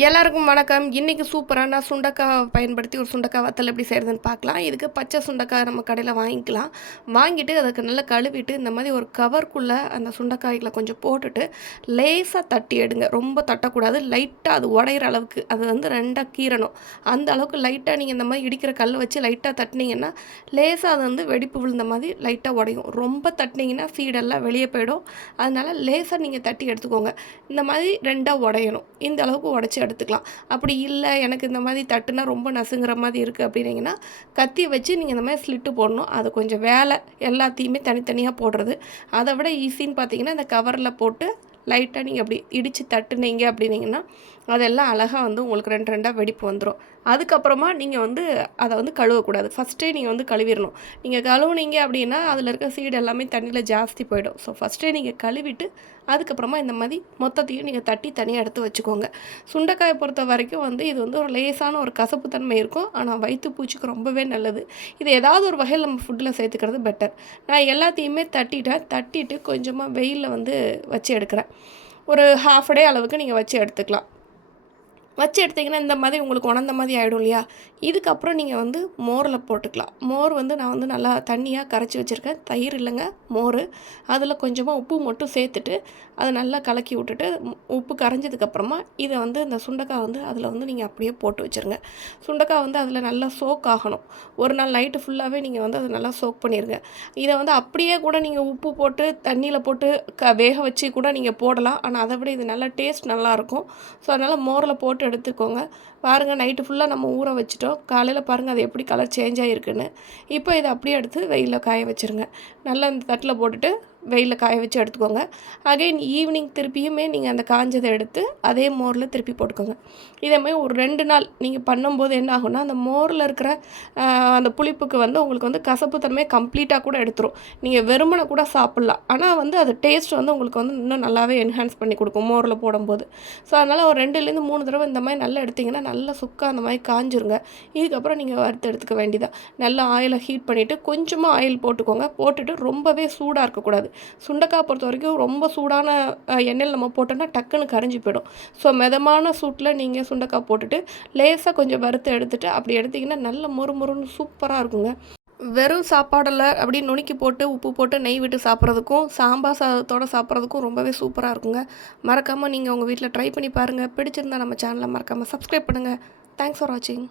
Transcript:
எல்லாருக்கும் வணக்கம். இன்றைக்கி சூப்பரான சுண்டக்காய் பயன்படுத்தி ஒரு சுண்டக்காய் வத்தல் எப்படி செய்கிறதுன்னு பார்க்கலாம். இதுக்கு பச்சை சுண்டக்காய் நம்ம கடையில் வாங்கிக்கலாம். வாங்கிட்டு அதுக்கு நல்லா கழுவிட்டு இந்த மாதிரி ஒரு கவர்க்குள்ளே அந்த சுண்டக்காய்களை கொஞ்சம் போட்டுட்டு லேசாக தட்டி எடுங்க. ரொம்ப தட்டக்கூடாது. லைட்டாக அது உடையிற அளவுக்கு. அது வந்து ரெண்டாக கீறணும். அந்த அளவுக்கு லைட்டாக நீங்கள் இந்த மாதிரி இடிக்கிற கல் வச்சு லைட்டாக தட்டினீங்கன்னா லேசாக அது வந்து வெடிப்பு விழுந்த மாதிரி லைட்டாக உடையும். ரொம்ப தட்டினீங்கன்னா சீடெல்லாம் வெளியே போயிடும். அதனால் லேசாக நீங்கள் தட்டி எடுத்துக்கோங்க. இந்த மாதிரி ரெண்டாக உடையணும். இந்த அளவுக்கு உடச்சி எடுத்துக்கலாம். அப்படி இல்லை எனக்கு இந்த மாதிரி தட்டுனா ரொம்ப நசுங்கிற மாதிரி இருக்குது அப்படின்னீங்கன்னா கத்தி வச்சு நீங்கள் இந்த மாதிரி ஸ்லிட்டு போடணும். அது கொஞ்சம் வேலை எல்லாத்தையுமே தனித்தனியாக போடுறது. அதை விட ஈஸின்னு பார்த்தீங்கன்னா இந்த கவரில் போட்டு லைட்டாக நீங்கள் அப்படி இடித்து தட்டுனீங்க அப்படின்னீங்கன்னா அதெல்லாம் அழகாக வந்து உங்களுக்கு ரெண்டு ரெண்டாக வெடிப்பு வந்துடும் அதுக்கப்புறமா நீங்கள் வந்து அதை வந்து கழுவக்கூடாது. ஃபஸ்ட்டே நீங்கள் வந்து கழுவிடணும். நீங்கள் கழுவுனீங்க அப்படின்னா அதில் இருக்க சீடு எல்லாமே தண்ணியில் ஜாஸ்தி போயிடும். ஸோ ஃபஸ்ட்டே நீங்கள் கழுவிட்டு அதுக்கப்புறமா இந்த மாதிரி மொத்தத்தையும் நீங்கள் தட்டி தனியாக எடுத்து வச்சுக்கோங்க. சுண்டைக்காயை பொறுத்த வரைக்கும் வந்து இது வந்து ஒரு லேசான ஒரு கசப்பு தன்மை இருக்கும். ஆனால் வயிற்று பூச்சிக்கு ரொம்பவே நல்லது. இது ஏதாவது ஒரு வகையில் நம்ம ஃபுட்டில் சேர்த்துக்கிறது பெட்டர் நான் எல்லாத்தையுமே தட்டிட்டேன். தட்டிட்டு கொஞ்சமாக வெயிலில் வந்து வச்சு எடுக்கிறேன். ஒரு ஹாஃப் டே அளவுக்கு நீங்கள் வச்சு எடுத்துக்கலாம். வச்சு எடுத்திங்கன்னா இந்த மாதிரி உங்களுக்கு உணர்ந்த மாதிரி ஆகிடும் இல்லையா? இதுக்கப்புறம் நீங்கள் வந்து மோரில் போட்டுக்கலாம். மோர் வந்து நான் வந்து நல்லா தண்ணியாக கரைச்சி வச்சுருக்கேன். தயிர் இல்லைங்க மோர். அதில் கொஞ்சமாக உப்பு மட்டும் சேர்த்துட்டு அதை நல்லா கலக்கி விட்டுட்டு உப்பு கரைஞ்சதுக்கப்புறமா இதை வந்து இந்த சுண்டக்காய் வந்து அதில் வந்து நீங்கள் அப்படியே போட்டு வச்சுருங்க. சுண்டக்காய் வந்து அதில் நல்லா சோக் ஆகணும். ஒரு நாள் நைட்டு ஃபுல்லாகவே நீங்கள் வந்து அதை நல்லா சோக் பண்ணிடுங்க இதை வந்து அப்படியே கூட நீங்கள் உப்பு போட்டு தண்ணியில் போட்டு க வேக வச்சு கூட நீங்கள் போடலாம். ஆனால் அதை விட இது நல்லா டேஸ்ட் நல்லாயிருக்கும் ஸோ அதனால் மோரில் போட்டு ஃபோட்டோ எடுத்துக்கோங்க. பாருங்கள் நைட்டு ஃபுல்லாக நம்ம ஊற வச்சுட்டோம். காலையில் பாருங்கள் அது எப்படி கலர் சேஞ்ச் ஆகிருக்குன்னு இப்போ இதை அப்படியே எடுத்து வெயிலில் காய வச்சுருங்க. நல்லா இந்த தட்டில் போட்டுட்டு வெயிலில் காய வச்சு எடுத்துக்கோங்க. அகைன் ஈவினிங் திருப்பியுமே நீங்கள் அந்த காஞ்சதை எடுத்து அதே மோரில் திருப்பி போட்டுக்கோங்க. இதேமாதிரி ஒரு ரெண்டு நாள் நீங்கள் பண்ணும்போது என்ன ஆகும்னா அந்த மோரில் இருக்கிற அந்த புளிப்புக்கு வந்து உங்களுக்கு வந்து கசப்பு தன்மையை கம்ப்ளீட்டாக கூட எடுத்துரும். நீங்கள் வெறுமனை கூட சாப்பிட்லாம். ஆனால் வந்து அது டேஸ்ட் வந்து உங்களுக்கு வந்து இன்னும் நல்லாவே என்ஹான்ஸ் பண்ணி கொடுக்கும் மோரில் போடும்போது. ஸோ அதனால் ஒரு ரெண்டுலேருந்து மூணு தடவை இந்த மாதிரி நல்லா எடுத்திங்கன்னா நல்லா சுக்காக அந்த மாதிரி காஞ்சிருங்க. இதுக்கப்புறம் நீங்கள் வறுத்து எடுத்துக்க வேண்டியதான் நல்லா ஆயிலை ஹீட் பண்ணிவிட்டு கொஞ்சமாக ஆயில் போட்டுக்கோங்க. போட்டுட்டு ரொம்பவே சூடாக இருக்கக்கூடாது. சுண்டக்காய் பொறுத்த வரைக்கும் ரொம்ப சூடான எண்ணெயில் நம்ம போட்டோன்னா டக்குன்னு கரைஞ்சி போயிடும். ஸோ மிதமான சூட்டில் நீங்கள் சுண்டக்காய் போட்டுட்டு லேசாக கொஞ்சம் வறுத்து எடுத்துகிட்டு அப்படி எடுத்திங்கன்னா நல்ல மொறு மொறுன்னு சூப்பராக இருக்குங்க. வெறும் சாப்பாடில் அப்படி நுணுக்கி போட்டு உப்பு போட்டு நெய் விட்டு சாப்பிட்றதுக்கும் சாம்பார் சாதத்தோடு சாப்பிட்றதுக்கும் ரொம்பவே சூப்பராக இருக்குங்க. மறக்காமல் நீங்கள் உங்கள் வீட்டில் ட்ரை பண்ணி பாருங்கள் பிடிச்சிருந்தா நம்ம சேனலை மறக்காமல் சப்ஸ்கிரைப் பண்ணுங்கள் தேங்க்ஸ் ஃபார் வாட்சிங்